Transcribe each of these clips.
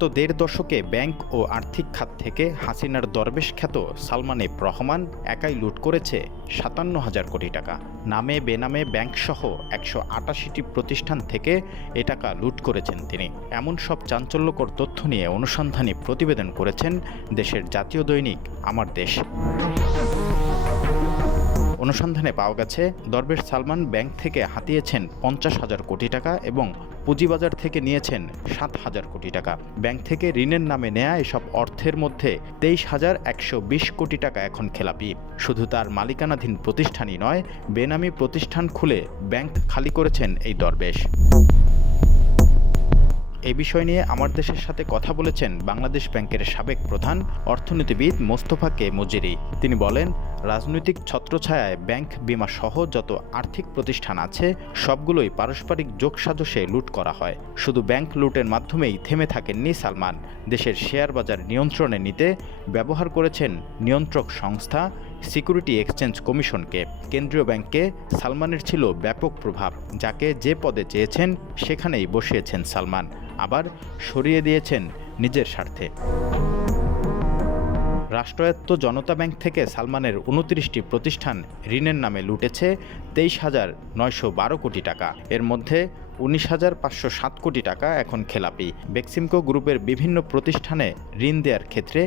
গত দেড় দশকে ব্যাংক ও আর্থিক খাত থেকে হাসিনার দরবেশ খ্যাত সালমান এফ রহমান একাই লুট করেছে ৫৭,০০০ কোটি টাকা। নামে বেনামে ব্যাংকসহ ১৮৮টি প্রতিষ্ঠান থেকে এ টাকা লুট করেছেন তিনি। এমন সব চাঞ্চল্যকর তথ্য নিয়ে অনুসন্ধানী প্রতিবেদন করেছেন দেশের জাতীয় দৈনিক আমার দেশ। অনুসন্ধানে পাওয়া গেছে, দরবেশ সালমান ব্যাংক থেকে হাতিয়েছেন ৫০,০০০ কোটি টাকা এবং পুঁজিবাজার থেকে নিয়েছেন ৭,০০০ কোটি টাকা। ব্যাংক থেকে ঋণের নামে নেয়া এসব অর্থের মধ্যে ২৩,১২০ কোটি টাকা এখন খেলাপি। শুধু তার মালিকানাধীন প্রতিষ্ঠানই নয়, বেনামি প্রতিষ্ঠান খুলে ব্যাংক খালি করেছেন এই দরবেশ। এ বিষয় নিয়ে আমার দেশের সাথে কথা বলেছেন বাংলাদেশ ব্যাংকের সাবেক প্রধান অর্থনীতিবিদ মোস্তফা কে মজিরি। তিনি বলেন, রাজনৈতিক ছত্রছায়ায় ব্যাংক বিমা সহ যত আর্থিক প্রতিষ্ঠান আছে সবগুলোই পারস্পরিক যোগসাজশে লুট করা হয়। শুধু ব্যাংক লুটের মাধ্যমেই থেমে থাকেননি সালমান। দেশের শেয়ার বাজার নিয়ন্ত্রণে নিতে ব্যবহার করেছেন নিয়ন্ত্রক সংস্থা সিকিউরিটি এক্সচেঞ্জ কমিশনকে। কেন্দ্রীয় ব্যাংকে সালমানের ছিল ব্যাপক প্রভাব। যাকে যে পদে চেয়েছেন সেখানেই বসিয়েছেন সালমান, আবার সরিয়ে দিয়েছেন নিজের স্বার্থে। রাষ্ট্রায়ত্ত জনতা ব্যাংক থেকে সালমানের ২৯টি প্রতিষ্ঠান ঋণের নামে লুটেছে ২৩,৯১২ কোটি টাকা। এর মধ্যে ১৯,৫০৭ কোটি টাকা এখন খেলাপি। বেক্সিমকো গ্রুপের বিভিন্ন প্রতিষ্ঠানে ঋণ দেওয়ার ক্ষেত্রে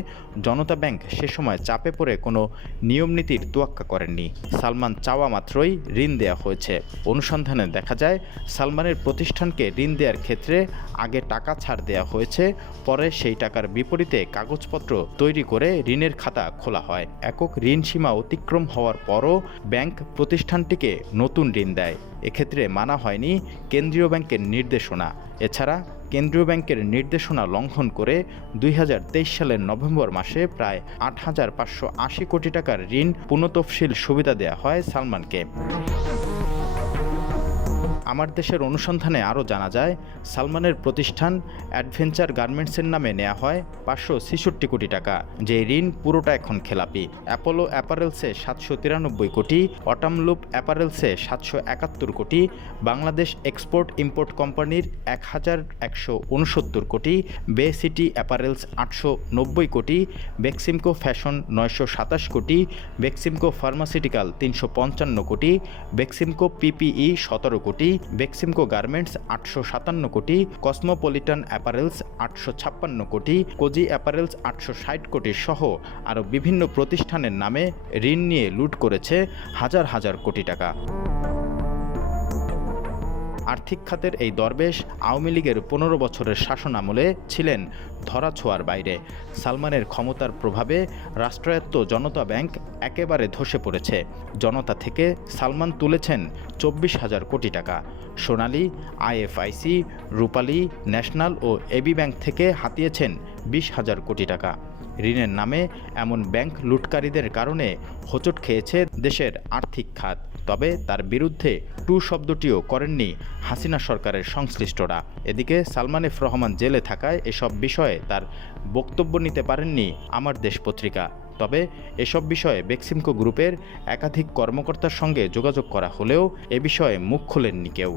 জনতা ব্যাংক সে সময় চাপে পড়ে কোনো নিয়মনীতির তোয়াক্কা করেননি। সালমান চাওয়া মাত্রই ঋণ দেওয়া হয়েছে। অনুসন্ধানে দেখা যায়, সালমানের প্রতিষ্ঠানকে ঋণ দেওয়ার ক্ষেত্রে আগে টাকা ছাড় দেওয়া হয়েছে, পরে সেই টাকার বিপরীতে কাগজপত্র তৈরি করে ঋণের খাতা খোলা হয়। একক ঋণ সীমা অতিক্রম হওয়ার পরও ব্যাংক প্রতিষ্ঠানটিকে নতুন ঋণ দেয়। এক্ষেত্রে মানা হয়নি কেন্দ্রীয় ব্যাংকের নির্দেশনা। এছাড়া কেন্দ্রীয় ব্যাংকের নির্দেশনা লঙ্ঘন করে ২০২৩ সালের নভেম্বর মাসে প্রায় ৮,৫৮০ কোটি টাকার ঋণ পুনঃতফসিল সুবিধা দেওয়া হয় সালমানকে। আমার দেশের অনুসন্ধানে আরও জানা যায়, সালমানের প্রতিষ্ঠান অ্যাডভেঞ্চার গার্মেন্টসের নামে নেওয়া হয় ৫৬৬ কোটি টাকা, যে ঋণ পুরোটা এখন খেলাপি। অ্যাপোলো অ্যাপারেলসে ৭৯৩ কোটি, অটামলুপ অ্যাপারেলসে ৭৭১ কোটি, বাংলাদেশ এক্সপোর্ট ইম্পোর্ট কোম্পানির ১,১৬৯ কোটি, বে সিটি অ্যাপারেলস ৮৯০ কোটি, বেক্সিমকো ফ্যাশন ৯২৭ কোটি, বেক্সিমকো ফার্মাসিউটিক্যাল ৩৫৫ কোটি, বেক্সিমকো পিপিই ১৭ কোটি, বেক্সিমকো গার্মেন্টস ৮৫৭ কোটি, কসমোপলিটান অ্যাপারেলস ৮৫৬ কোটি, কোজি অ্যাপারেলস ৮৬০ কোটি সহ আরও বিভিন্ন প্রতিষ্ঠানের নামে ঋণ নিয়ে লুট করেছে হাজার হাজার কোটি টাকা। আর্থিক খাতের এই দরবেশ আওয়ামী লীগের ১৫ বছরের শাসনামলে ছিলেন ধরাছোঁয়ার বাইরে। সালমানের ক্ষমতার প্রভাবে রাষ্ট্রায়ত্ত জনতা ব্যাংক একেবারে ধসে পড়েছে। জনতা থেকে সালমান তুলেছেন ২৪,০০০ কোটি টাকা। সোনালী, আইএফআইসি, রূপালী, ন্যাশনাল ও এবি ব্যাংক থেকে হাতিয়েছেন ২০,০০০ কোটি টাকা। ঋণের নামে এমন ব্যাংক লুটকারীদের কারণে হোঁচট খেয়েছে দেশের আর্থিক খাত। তবে তার বিরুদ্ধে টু শব্দটিও করেননি হাসিনা সরকারের সংশ্লিষ্টরা। এদিকে সালমান এফ রহমান জেলে থাকায় এসব বিষয়ে তার বক্তব্য নিতে পারেননি আমার দেশ পত্রিকা। তবে এসব বিষয়ে বেক্সিমকো গ্রুপের একাধিক কর্মকর্তার সঙ্গে যোগাযোগ করা হলেও এ বিষয়ে মুখ খোলেননি কেউ।